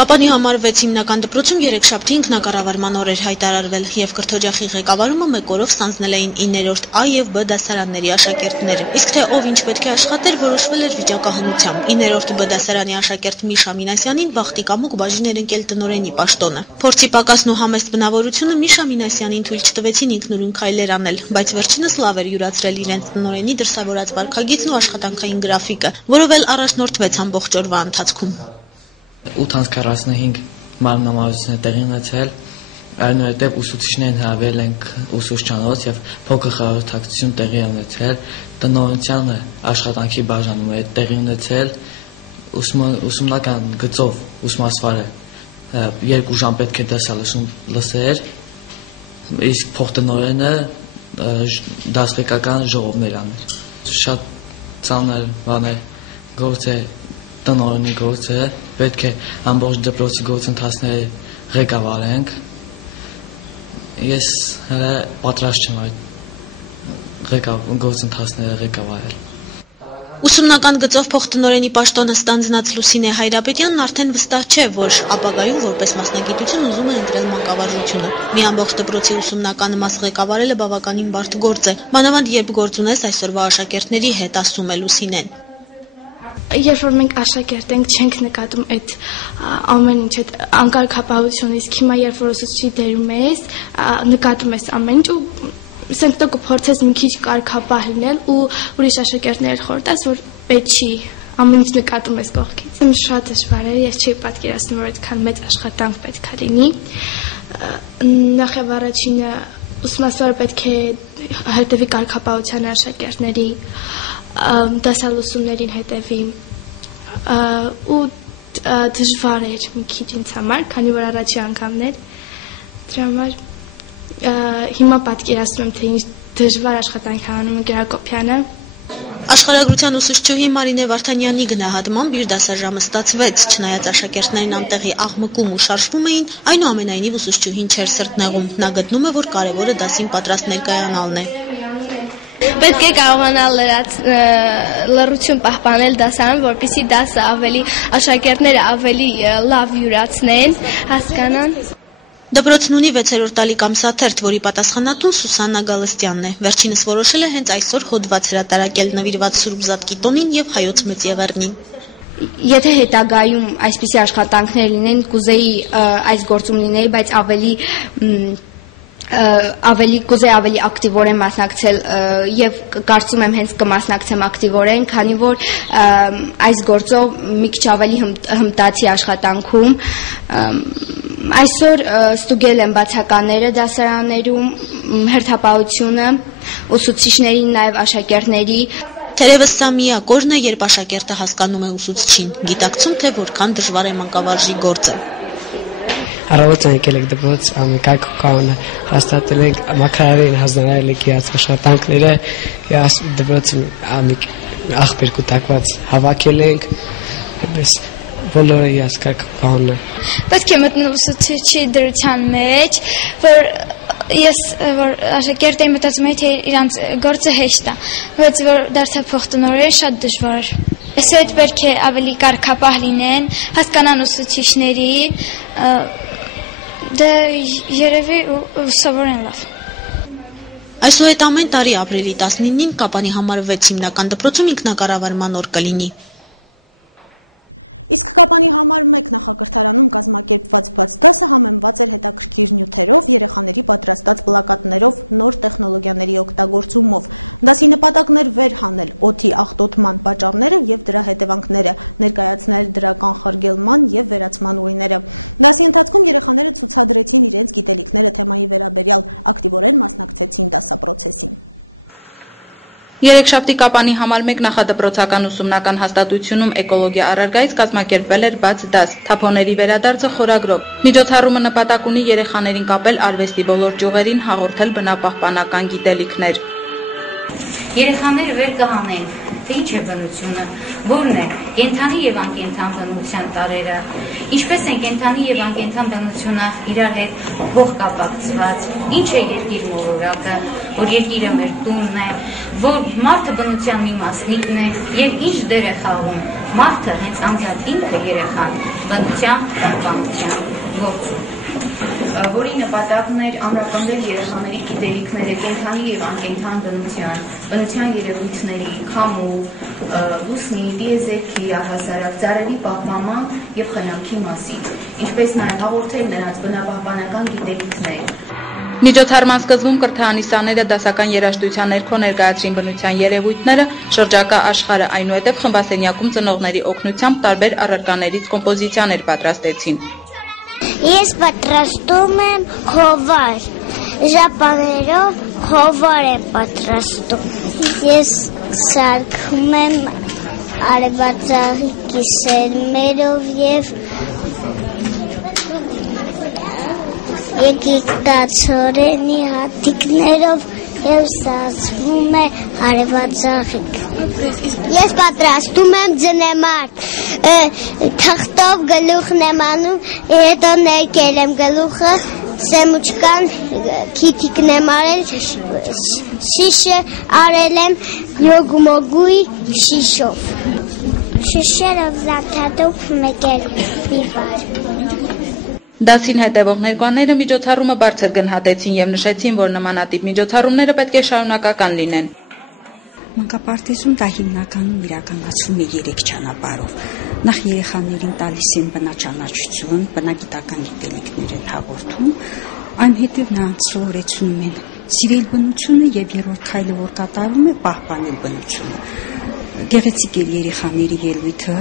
Կապանի համար 6 հիմնական դպրոցում երեքշաբթի ինքնակառավարման օր էր հայտարարվել և կրթօջախի ղեկավարումը մեկ օրով ստանձնել էին 9-րդ A և B դասարանների աշակերտները, իսկ թե ով ինչ պետք է աշխատեր, որոշվել էր վիճակահանությամբ։ 9-րդ B դասարանի աշակերտ Միշա Մինասյանին Բախտի կամուկ բաժին էր ընկել տնօրենի պաշտոնը։ Փորձի պակասն ու համեստ բնավորությունը Միշա Մինասյանին թույլ չտվեցին ինքնուրույն քայլեր անել, բայց վերջինս լավ էր յուրացրել իրենց տնօրենի դրսևորած վարքագիծն ու աշխատանքային գրաֆիկը, որով էլ առաջնորդվեց ամբողջ օրվա ընթացքում։ 8:45 մարմնամարզություն է տեղի ունեցել, այնուհետև ուսուցիչներն հավել ենք ուսուցչանոց և փոքր խորհրդակցություն տեղի ունեցել, տնօրենության աշխատանքի բաժանում է տեղի ունեցել, ուսումնական գծով ուսմասվարը 2 ժամ պետք է դասալ լսեր, իսկ փոխտնօրենը դասղեկական ժողովներ աներ։ Շատ ծանր բան է գործ է տնօրենի գործը, պետք է ամբողջ դպրոցի գործընթացները ղեկավարենք։ Ես հələ պատրաստ չեմ այդ գործընթացները ղեկավարել։ Ուսումնական գծով փոխտնօրենի պաշտոնը ստանձնած Լուսինե Հայրապետյանն արդեն վստահ չէ, որ ապագայում որպես մասնագիտություն ուզում է ընտրել մանկավարժությունը։ Մի ամբողջ դպրոցի ուսումնական մաս ղեկավարելը բավականին բարդ գործ է, մանավանդ երբ գործ ունես այսօրվա աշակերտների հետ, ասում է Լուսինեն։ Երբ որ մենք աշակերտ ենք, չենք նկատում այդ ամեն ինչ, այդ անկարգապահությունը, իսկ հիմա երբ որ ուսուցչի դերում ես, նկատում ես ամեն ինչ ու ասենք դու կփորձես մի քիչ կարգապահ լինել ու ուրիշ աշակերտներ խորտաս, որ պետք չի ամեն ինչ նկատում ես կողքից։ Շատ դժվար է, ես չի պատկերացնում, որ այդքան մեծ աշխատանք պետք է լինի։ Նախ եւ առաջինը ուսումնասիրը պետք է հետևի կարգապահության աշակերտների դասալուսումներին հետևի ու դժվար էր մի քիչ ինձ համար, քանի որ առաջի անգամն էր, դրա համար հիմա պատկերացնում եմ, թե ինչ դժվար աշխատանք է անում Գերակոպյանը։ Աշխարհագրության ուսուցչուհի Մարինե Վարդանյանի գնահատմամբ իր դասաժամը ստացվեց, չնայած աշակերտներն անտեղի աղմկում ու շարժվում էին, այնուամենայնիվ ուսուցչուհին չէր սրտնեղում, նա գտնում է, որ կարևորը դասին պատրաստ ներկայանալն է։ Պետք է կարողանալ լռություն պահպանել դասարանում, որպեսզի դասը ավելի աշակերտները ավելի լավ յուրացնեն, հասկանան։ Դպրոցն ունի 6-րդ տալիք ամսաթերթ, որի պատասխանատուն Սուսաննա Գալստյանն է։ Վերջինս որոշել է հենց այսօր հոդված հրատարակել նվիրված Սուրբ Զատկի տոնին և Հայոց Մեծ Եղեռնին։ Եթե հետագայում այսպիսի աշխատանքներ լինեն, կուզեի այս գործում լինեի, բայց ավելի ակտիվորեն մասնակցել եւ կարծում եմ հենց կմասնակցեմ ակտիվորեն, քանի որ այս գործով մի քիչ ավելի հմտացի աշխատանքում այսօր ստուգել եմ բացականները դասարաններում, հերթապահությունը, ուսուցիչներին, նաեւ աշակերտների։ Թերևս սա միակ օրն է, երբ աշակերտը հասկանում է ուսուցչին, գիտակցում, թե որքան դժվար է մանկավարժի գործը։ Առավոտ եկել եք դպրոց, ամեկայք կանոնը հաստատել ենք, մաքարարին հանձնարարել եք իրաց աշխատանքները, դպրոցի աղբեր կուտակված հավաքել ենք, այնպես բոլորը իրաց կանոնը։ Պետք է մտնել ուսուցչի դրության մեջ, որ ես որ աշակերտը մտածում էի, թե իրանց գործը հեշտ է, բայց որ դարձա փոխտնօրեն շատ դժվար էր։ Այսօր պետք է ավելի կարգապահ լինեն, հասկանան ուսուցիչներին, դե երևի սովորեն լավ։ Այսուհետ ամեն տարի ապրիլի 19-ին Կապանի համար 6 հիմնական դպրոցում ինքնակառավարման օր կլինի։ Երեքշաբթի Կապանի համար 1 նախադպրոցական ուսումնական հաստատությունում էկոլոգիա առարգայից կազմակերպվել էր բաց դաս թափոնների վերադարձը խորագրով։ Միջոցառումը նպատակ ունի երեխաներին կապել արվեստի բոլոր ճյուղերին, հաղորդել բնապահպանական գիտելիքներ։ Երեխաները վեր կհանեն, թե ինչ է բնությունը, որն է կենդանի եւ անկենդան բնության տարերը, ինչպես են կենդանի եւ անկենդան բնությունը իրար հետ ողկապակցված, ինչ է երկիր մոլորակը, որ երկիրը մեր տունն է, որ մարդը բնության մի մասնիկն է եւ ինչ դեր է խաղում մարդը հենց անձամբ ինքը երեխան բնության պահպանության գործում, որի նպատակն էր ամրապնդել երեխաների գիտելիքները կենդանի եւ անկենդան բնության երևույթների, քամու, լուսնի, տիեզերքի, առհասարակ ծառերի պահպանման եւ խնամքի մասին, ինչպես նաեւ հաղորդել նրանց բնապահպանական գիտելիքներ։ Միջոցառման սկզբում կրթանիսաները դասական երաժշտության ներքո ներկայացրին բնության երևույթները, շրջակա աշխարհը, այնուհետև խմբասենյակում ծնողների օգնությամբ տարբեր առարկաներից կոմպոզիցիաներ պատրաստեցին։ Ես պատրաստում եմ խովար, ժապաներով խովար եմ պատրաստում։ Ես սարքում եմ արևածաղիկի սերմերով եւ եգիպտացորենի հատիկներով եւ սազվում է արևածաղիկ։ Ես պատրաստում եմ ձնեմարդ, թղթով գլուխն եմ անում, հետո ներկել եմ գլուխը, սեմուչկան քիթիկն եմ արել, շիշը արել եմ յոգմոգուի շիշով։ Շիշերով զարդատուկ մեկել բիվար։ Դասին հետևող ներկաները միջոցառումը բարձր գնահատեցին եւ նշեցին, որ նմանատիպ միջոցառումները պետք է շարունակական լինեն։ Մանկապարտեզում դա հիմնականում իրականացվում է 3 ճանապարհով։ Նախ երեխաներին տալիս են բնաճանաչություն, բնագիտական գիտելիքներ են հաղորդում, այնուհետև նրանց սովորեցնում են սիրել բնությունը եւ երրորդ քայլը, որ կատարում է, պահպանել բնությունը։ Գեղեցիկ էր երեխաների ելույթը,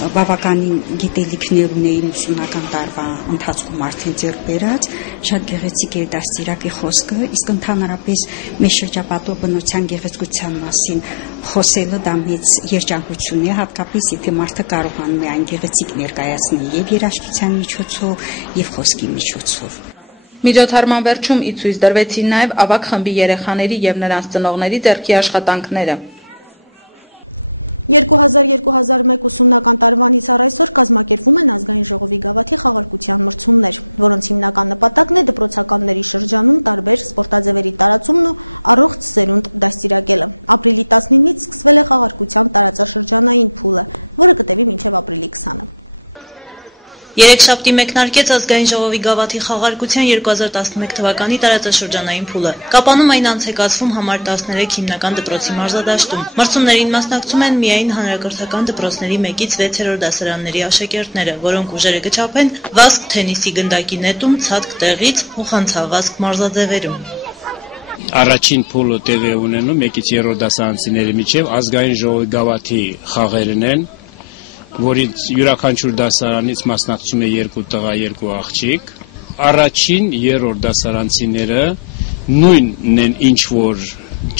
բավականին գիտելիքներ ունեին ուսումնական տարվա ընթացքում արդեն ձեռք բերած, շատ գեղեցիկ էր դաստիարակի խոսքը, իսկ ընդհանրապես մեր շրջապատող բնության գեղեցկության մասին խոսելը դա մեծ երջանկություն է, հատկապես եթե մարդը կարողանում է այն գեղեցիկ ներկայացնել եւ երաժշտության միջոցով եւ խոսքի միջոցով։ Միջոցառման վերջում ի ցույց դրվեցին նաեւ ավագ խմբի երեխաների եւ նրանց ծնողների ձեռքի աշխատանքները։ Երեքշաբթի մեկնարկեց ազգային ժողովի գավաթի խաղարկության 2011 թվականի տարածաշրջանային փուլը։ Կապանում այն անցեկացվում համար 13 հիմնական դպրոցի մարզադաշտում։ Մրցումներին մասնակցում են միայն հանրակրթական դպրոցների 1-ից 6-րդ դասարանների աշակերտները, որոնք ուժերը կչափեն վազք թենիսի գնդակի նետում, ցածկ տեղից ու խանցավազք մարզաձևերում։ Առաջին փուլը տեղի ունենում 1-ից 3-րդ դասարանցիների միջև ազգային ժողովի գավաթի խաղերն են, որից յուրաքանչյուր դասարանից մասնակցում է 2 տղա, 2 աղջիկ։ Առաջին 3-րդ դասարանցիները նույնն են ինչ որ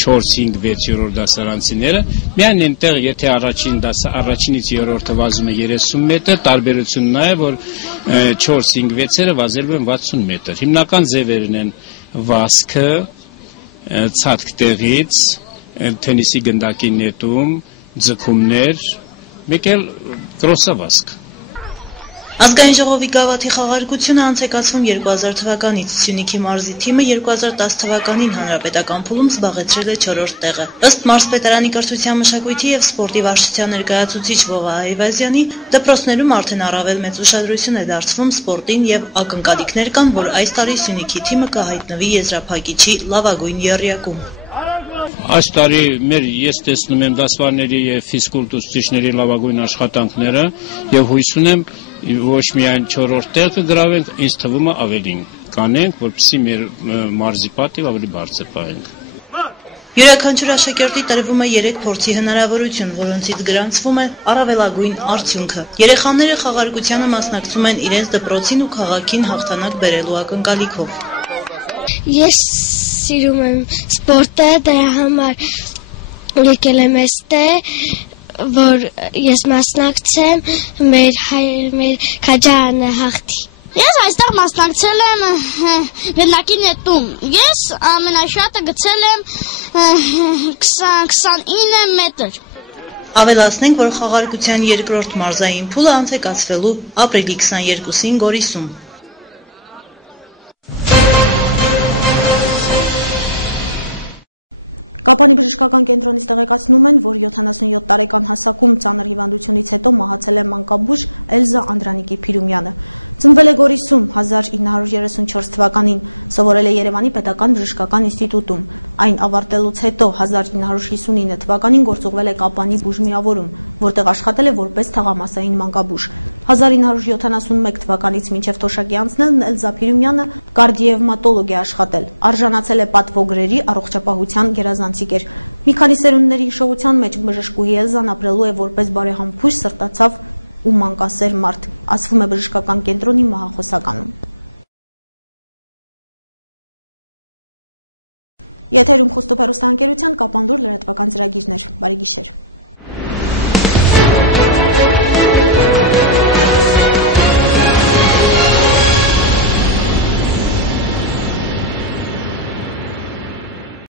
4, 5, 6-րդ դասարանցիները, միայն այնտեղ եթե առաջինից 3-րդը վազում է 30 մետր, տարբերությունն նա է, որ 4, 5, 6-երը վազելու են 60 մետր։ Հիմնական ձևերն են վազքը, ցածկ տեղից, թենիսի գնդակի նետում, ձգումներ, մեկ էլ կրոսավազք։ Ազգային ժողովի գավաթի խաղարկությունը անցեկացվում 2000 թվականից, Սյունիքի մարզի թիմը 2010 թվականին հանրապետական փուլում զբաղեցրել է 4-րդ տեղը։ Ըստ մարզպետարանի կրթության, մշակույթի եւ սպորտի վարչության ներկայացուցիչ Վովա Այվազյանի, դպրոցներում արդեն առավել մեծ ուշադրություն է դարձվում սպորտին եւ ակնկալիքներ կան, որ այս տարի Սյունիքի թիմը կհայտնվի եզրափակիչի լավագույն եռյակում։ Այս տարի ես տեսնում եմ դասվարների եւ ֆիզկուլտ ուսուցիչների լավագույն աշխատանքները եւ հույս ունեմ ոչ միայն 4-րդ տեղ կգրավենք, ինձ թվում է ավելին կանենք, որպեսզի մեր մարզի պատիվ ավելի բարձր պահենք։ Յուրաքանչյուր աշակերտի տրվում է 3 փորձի հնարավորություն, որոնցից գրանցվում է առավելագույն արդյունքը։ Երեխաները խաղարկությանը մասնակցում են իրենց դպրոցին ու քաղաքին հաղթանակ բերելու ակնկալիքով։ Ես սիրում եմ սպորտը, դրա համար եկել եմ այստեղ, որ ես մասնակցեմ մեր քաջարանը հաղթի։ Ես այստեղ մասնակցել եմ վերնակի նետում։ Ես ամենաշատը գցել եմ 29 մետր։ Ավելացնենք, որ խաղարկության երկրորդ մարզային փուլը անց է կացվելու ապրիլի 22-ին Գորիսում։